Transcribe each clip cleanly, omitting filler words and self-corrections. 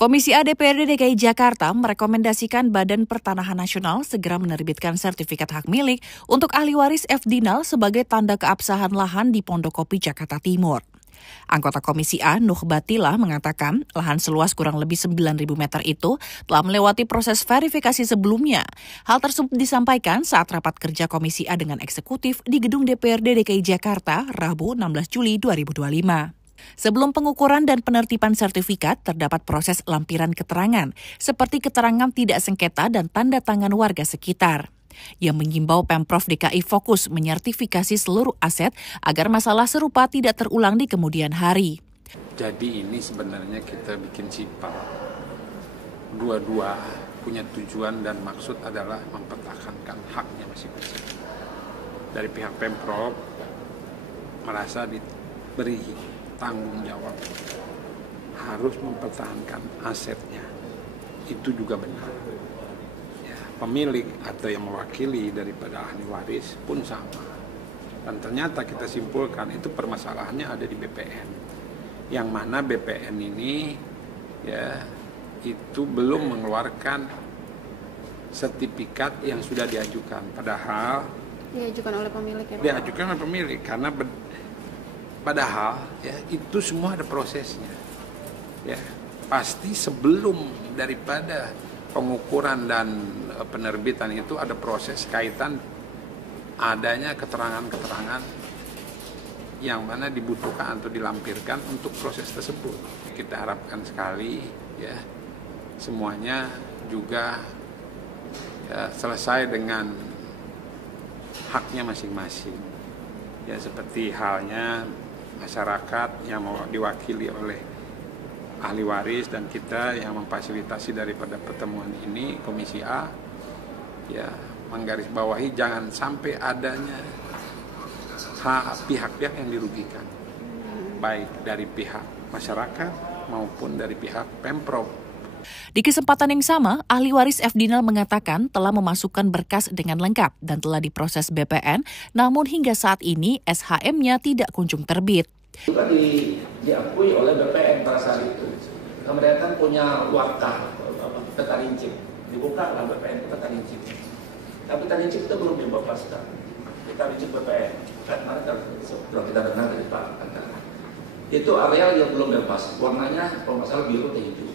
Komisi A DPRD DKI Jakarta merekomendasikan Badan Pertanahan Nasional segera menerbitkan sertifikat hak milik untuk ahli waris F. Dinal sebagai tanda keabsahan lahan di Pondokopi, Jakarta Timur. Anggota Komisi A, Nuh Batila, mengatakan lahan seluas kurang lebih 9.000 meter itu telah melewati proses verifikasi sebelumnya. Hal tersebut disampaikan saat rapat kerja Komisi A dengan eksekutif di Gedung DPRD DKI Jakarta, Rabu 16 Juli 2025. Sebelum pengukuran dan penertiban sertifikat, terdapat proses lampiran keterangan, seperti keterangan tidak sengketa dan tanda tangan warga sekitar. Ia mengimbau Pemprov DKI fokus menyertifikasi seluruh aset agar masalah serupa tidak terulang di kemudian hari. Jadi ini sebenarnya kita bikin sipal. Dua-dua punya tujuan dan maksud adalah mempertahankan haknya masing-masing. Dari pihak Pemprov merasa diberi tanggung jawab harus mempertahankan asetnya, itu juga benar ya, pemilik atau yang mewakili daripada ahli waris pun sama, dan ternyata kita simpulkan itu permasalahannya ada di BPN, yang mana BPN ini ya itu belum mengeluarkan sertifikat yang sudah diajukan, padahal diajukan oleh pemilik ya Pak? Diajukan oleh pemilik karena padahal ya itu semua ada prosesnya. Ya, pasti sebelum daripada pengukuran dan penerbitan itu ada proses kaitan adanya keterangan-keterangan yang mana dibutuhkan atau dilampirkan untuk proses tersebut. Kita harapkan sekali ya semuanya juga ya, selesai dengan haknya masing-masing. Ya, seperti halnya masyarakat yang diwakili oleh ahli waris dan kita yang memfasilitasi daripada pertemuan ini, Komisi A, ya menggarisbawahi jangan sampai adanya pihak-pihak yang dirugikan, baik dari pihak masyarakat maupun dari pihak Pemprov. Di kesempatan yang sama, ahli waris F. Dinal mengatakan telah memasukkan berkas dengan lengkap dan telah diproses BPN, namun hingga saat ini SHM-nya tidak kunjung terbit. Juga diakui oleh BPN pada saat itu. Kemudian kan punya wakaf, peta rincip. Dibuka lah BPN peta rincip. Tapi peta rincip itu belum dibebaskan. Peta rincip BPN. Karena kalau kita dengar dari Pak Antara. Itu areal yang belum bebas. Warnanya kalau nggak salah biru atau hijau.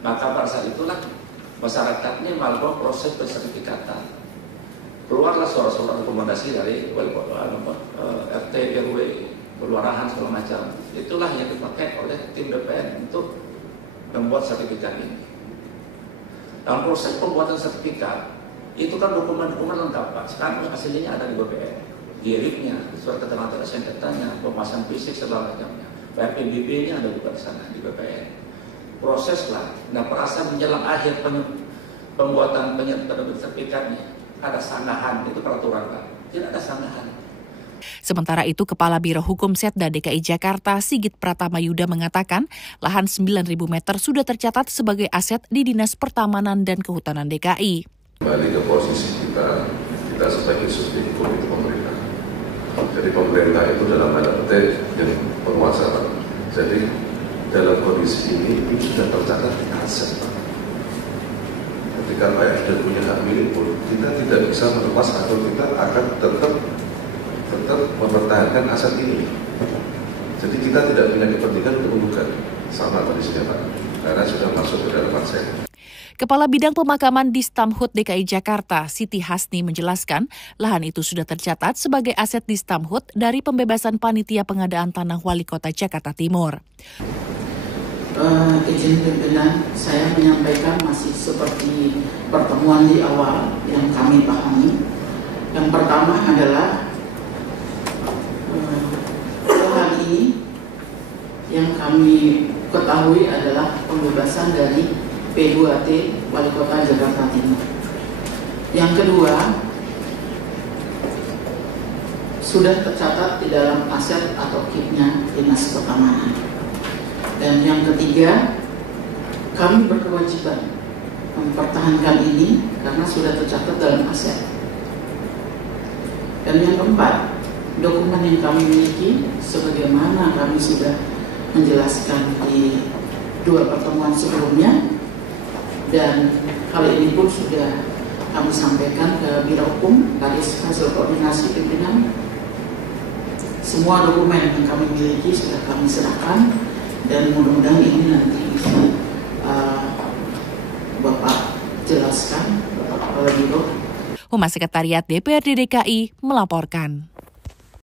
Maka pada saat itulah masyarakatnya melakukan proses pensertifikatan. Keluarlah surat-surat rekomendasi dari RT, RW, kelurahan segala macam. Itulah yang dipakai oleh tim BPN untuk membuat sertifikat ini. Dalam proses pembuatan sertifikat, itu kan dokumen-dokumen lengkap Pak. Sekarang hasilnya ada di BPN. Giriknya, surat keterangan sengketanya, pemasangan fisik segala macamnya. PBB-nya ada juga di sana di BPN. Proses lah, nah perasa menjelang akhir pembuatan sertifikatnya ada sanggahan, itu peraturan Pak, tidak ada sanggahan. Sementara itu, Kepala Biro Hukum Setda DKI Jakarta Sigit Pratama Yuda mengatakan lahan 9.000 meter sudah tercatat sebagai aset di Dinas Pertamanan dan Kehutanan DKI. Kembali ke posisi kita sebagai subjek hukum itu pemerintah. Jadi pemerintah itu dalam tanda petik yang penguasa Pak. Jadi dalam kondisi ini sudah tercatat di aset Pak. Ketika rakyat sudah punya hak milik pun, kita tidak bisa melepas atau kita akan tetap mempertahankan aset ini. Jadi kita tidak punya kepentingan untuk menggugat sama kondisinya Pak, karena sudah masuk ke dalam aset. Kepala Bidang Pemakaman Distamhut DKI Jakarta, Siti Hasni menjelaskan, lahan itu sudah tercatat sebagai aset Distamhut dari pembebasan panitia pengadaan tanah Wali Kota Jakarta Timur. Izin pimpinan, saya menyampaikan masih seperti pertemuan di awal yang kami pahami. Yang pertama adalah lahan ini yang kami ketahui adalah pembebasan dari P2T Wali Kota Jakarta Timur. Yang kedua, sudah tercatat di dalam aset atau KIP-nya Dinas Pertamanan. Dan yang ketiga, kami berkewajiban mempertahankan ini karena sudah tercatat dalam aset. Dan yang keempat, dokumen yang kami miliki sebagaimana kami sudah menjelaskan di 2 pertemuan sebelumnya, dan hal ini pun sudah kami sampaikan ke Biro Hukum atas hasil koordinasi pimpinan. Semua dokumen yang kami miliki sudah kami serahkan, dan mudah-mudahan ini nanti bisa Bapak jelaskan oleh Biro. Humas Sekretariat DPRD DKI melaporkan.